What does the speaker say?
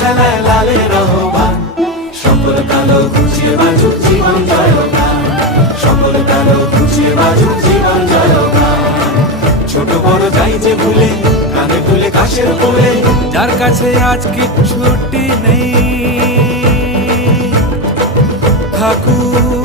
খেলায় লালের আহ্বান। সকল কালো ঘুচিয়ে বাজুক জীবন জয়গান, সকল কালো ঘুচিয়ে বাজুক জীবন জয়গান। ছোট বড় যাই যে ভুলে, কানে তুলে কাশের কোলে, যার কাছে আজ কিচ্ছুটি নেই, থাকুক